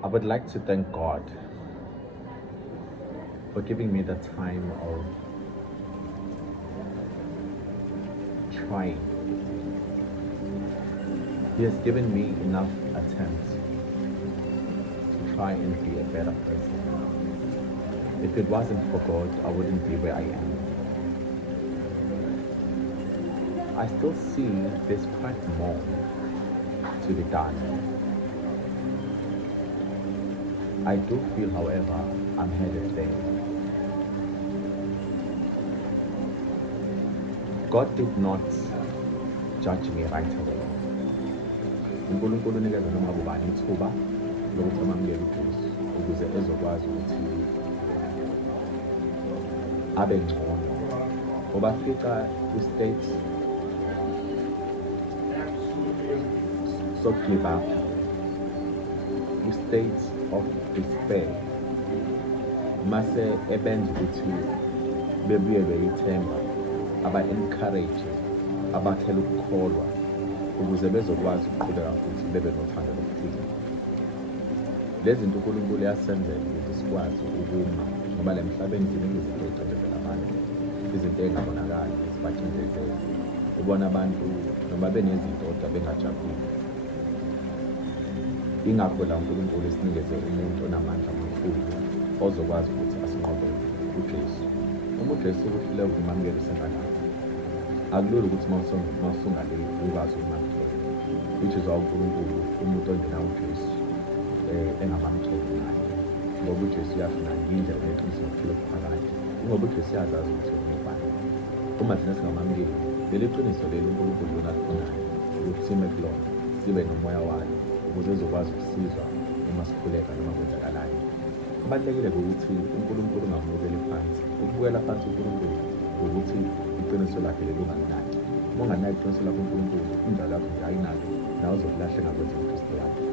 I would like to thank God for giving me the time of trying. He has given me enough attempts to try and be a better person. If it wasn't for God, I wouldn't be where I am. I still see there's quite more to be done. I do feel, however, I'm headed there. God did not judge me right away. uNkulunkulu unikeza noma ubani ithuba lokuthi amamukele uJesu ukuze ezokwazi ukuthi abe ngcono. Ngoba fika kwi-state give up, kwi-state of despair, mase ebenza ukuthi bebuyelwe ithemba, aba-encourage, abakhele ukukholwa ukuze bezokwazi ukuqhubeka futhi bebe nothando lokuphila. Lezi zinto uNkulunkulu uyasenzela ukuze sikwazi ukuma, ngoba le emhlabeni ziningi izinto ey'cindezela abantu, izinto ey'ngabonakali ezibacindezela. Ubona abantu noma benezinto kodwa bengajabuli. Ingakho la uNkulunkulu esinikeze umuntu onamandla amakhulu ozokwazi ukuthi asinqobele uJesu. Uma uJesu ukuhluleka ukumamukela usengalapho, akulula ukuthi mawusungale ukwazi ukumamukela, which is why uNkulunkulu umuntu ongenawo uJesu engamamukeli naye, ngoba uJesu uyafuna indlela neqiniso nokuphila okuphakathi. Ngoba uJesu uyazazi ukuthi ungubani. Uma thina singamamukeli leli qiniso leli uNkulunkulu lona alifunayo ukuthi sime kulona, sibe nomoya wayo ukuze ezokwazi ukusizwa uma sikhuleka noma kwenzakalayo. Kubalulekile ukuthi uNkulunkulu ungamubukeli phansi. Ukubukela phansi uNkulunkulu ukuthi iqiniso lakhe lungalinaki. Uma unganaki iqiniso lakho uNkulunkulu, injalo yakho nje ayinaki, nawe uzokulahla engakwenza uKristu wakho.